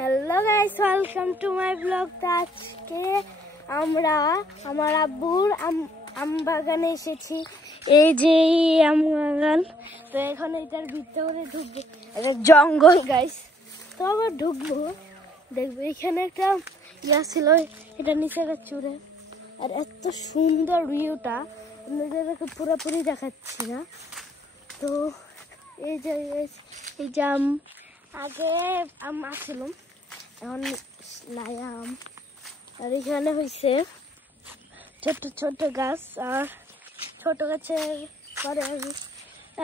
Hello guys, welcome to my blog. তো আজকে আমরা আমার আব্বুর আম বাগানে এসেছি। এই যে আম বাগান, তো এখন এটার ভিতরে ঢুকবো। এটা জঙ্গল গাইস, তো আবার ঢুকবো, দেখবো। এখানে একটা ইয়া ছিল, এটা নিচে চুরে। আর এত সুন্দর ভিউটা আপনাদেরকে পুরোপুরি দেখাচ্ছি না। তো এই যে আম, আগে আম আসছিল, এখন নাই আম। আর এখানে হয়েছে ছোট ছোট গাছ, আর ছোট গাছের পরে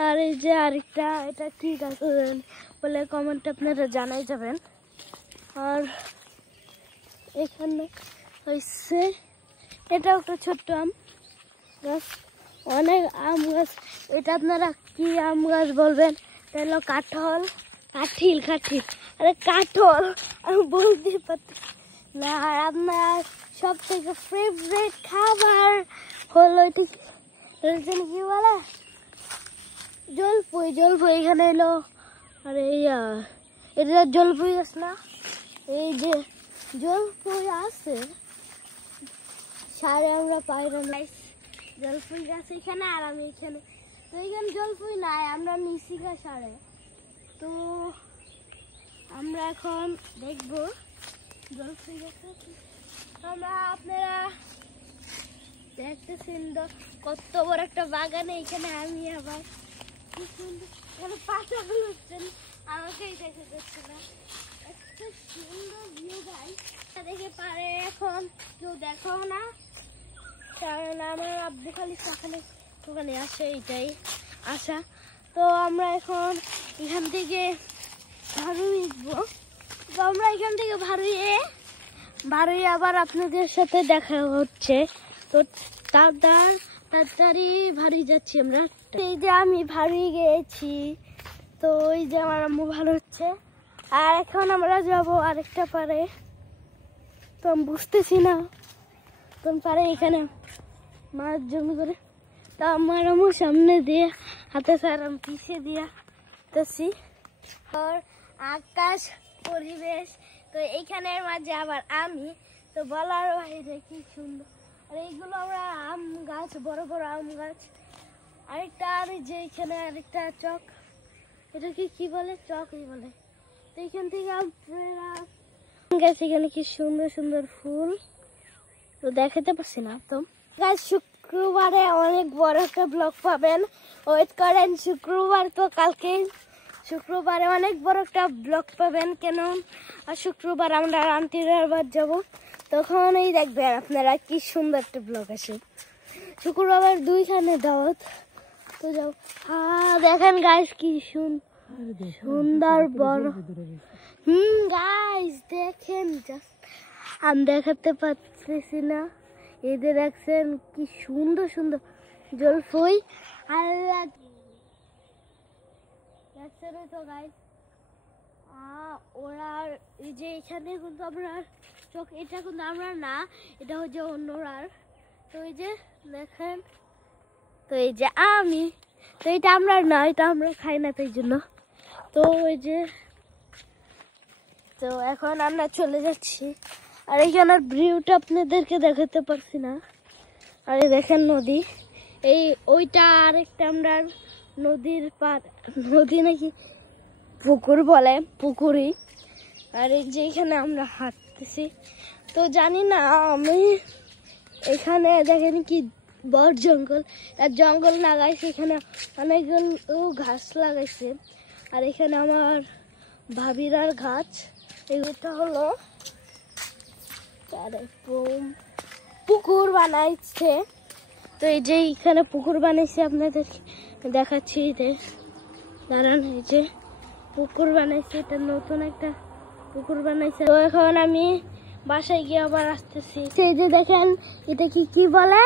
আর এই যে আরেকটা, এটা কি গাছ বলে কমেন্টে আপনারা জানাই যাবেন। আর এখানে হয়েছে এটাও একটা ছোট্ট আম গাছ, অনেক আম গাছ। এটা আপনারা কি আম গাছ বলবেন? এটা হলো কাঁঠাল, কাঠিল, আরে কাঁঠাল আমি বলতে পারছি না। আর আপনার সব থেকে ফেভারিট খাবার হলো এটা কি বলে, জলপুই। এখানে এলো, আরে এটা জলপুই গাছ না? এই যে জলপুই আছে সারে, আমরা পাইলাম জলপুই গাছ এখানে। আর আমি এখানে, তো এখানে জলপুই নাই, আমরা নিচি গাছ সারে। তো আমরা এখন দেখবো জলপুই গাছ। আমরা আপনারা দেখতেছেন কত বড় একটা বাগানে। এখানে আমি আবার কি সুন্দর পাতা গুলোচ্ছেন, আমাকেই দেখে যাচ্ছে না। এত সুন্দর ভিউ গাই, দেখে পারে এখন কেউ দেখো না, কারণ আমার আব্বু খালি সকালে ওখানে আসে, এইটাই আশা। তো আমরা এখন এখান থেকে ভারু উঠবো। তো আমরা এখান থেকে ভারুই আবার আপনাদের সাথে দেখা হচ্ছে। তো তাড়াতাড়ি ভারী যাচ্ছি আমরা। এই যে আমি ভারী গেছি, তো ওই যে আমার আম্মু ভালো হচ্ছে। আর এখন আমরা যাব আরেকটা পারে, তো আমি বুঝতেছি না কোন পারে। এখানে মাছ জমি করে, তা আমার আম্মু সামনে দিয়ে হাতে স্যার আমি পিছিয়ে দিয়ে আসতেছি। আর আকাশ পরিবেশ, তো এইখানের মাঝে আবার আমি, তো বলার বাইরে কি সুন্দর। আর এইগুলো আমরা আম গাছ, বড় বড় আম গাছ। আরেকটা আর যে এখানে আরেকটা চক, এটা কি বলে, চকই বলে। তো এখান থেকে গাছ, এখানে কি সুন্দর সুন্দর ফুল, তো দেখাতে পারছি না। তো গাছ শুক্রবারে অনেক বড় একটা ব্লগ পাবেন, ওয়েট করেন। শুক্রবার, তো কালকে শুক্রবারে অনেক বড় একটা ব্লগ পাবেন। কেন আর শুক্রবার আমরা আন্টির বাড়ি যাব, তখন এই দেখবেন আপনারা কি সুন্দর একটা ব্লগ আসে। শুক্রবার 2খানে দাওয়াত, তো যাও। দেখেন গাইস কি সুন্দর বড়, গাইস দেখেন, জাস্ট আমি দেখাতে পারতেছি না। এদের দেখছেন কি সুন্দর সুন্দর জলফুই। আল্লাহ দেখছেন তো গাইস, ওরা এই যে এখানে কিন্তু আমরা চোখ, এটা কিন্তু আমরা না, এটা হচ্ছে অন্যরার। তো এই যে দেখেন, তো এই যে আমি, তো এটা আমরা না, এটা আমরা খাই না, তাই জন্য। তো ওই যে, তো এখন আমরা চলে যাচ্ছি। আর এইখানের ভিউটা আপনাদেরকে দেখাতে পারছি না। আর দেখেন নদী, এই ওইটা আরেকটা আমরা নদীর পার, নদী নাকি পুকুর বলে, পুকুরই। আর এই যে এখানে আমরা হাঁটতেছি, তো জানি না আমি। এখানে দেখেন কি বড় জঙ্গল, আর জঙ্গল লাগাইছে, এখানে অনেকগুলো ঘাস লাগাইছে। আর এখানে আমার ভাবিরার গাছ, এগুলো হলো পুকুর বানাইছে। তো এই যে এখানে পুকুর বানাইছে, আপনাদের দেখাচ্ছি। দাঁড়ান, এই যে পুকুর বানাইছে, এটা নতুন একটা পুকুর বানাইছে। তো এখন আমি বাসায় গিয়ে আবার আসতেছি। সেই যে দেখেন, এটা কি বলে,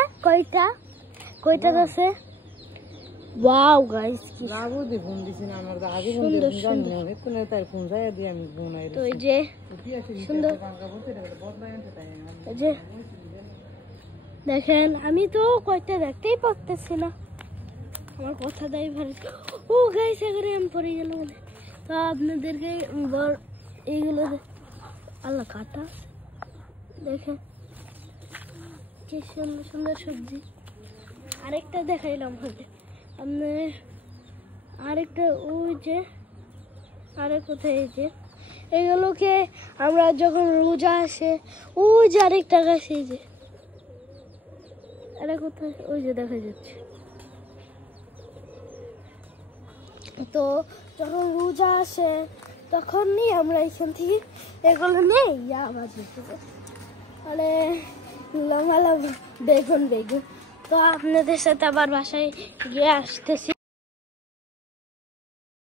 কয়টা আছে। ওয়াও গাইস, কি তো এই যে সুন্দর, দেখেন আমি তো কয়টা দেখতেই পারতেছি না, আমার কথা দাই ভালো। ও গাইস, এখানে আমি পড়ে গেল। তো আপনাদেরকে এইগুলো আল্লাহ কাটা দেখে কি সুন্দর সুন্দর সবজি। আরেকটা দেখাইলাম হলে আপনার, আরেকটা ওই যে আরেক কোথায়, এই যে এগুলোকে আমরা যখন রোজা আসে ওই যে আরেকটা গাছ, এই যে আরেক কোথায় ওই যে দেখা যাচ্ছে। তো যখন রোজা আসে তখনই আমরা এখান থেকে এগুলো নেই আবার মানে লম্বা লম্বা বেগুন। তো আপনাদের সাথে আবার বাসায় গিয়ে আসতেছি।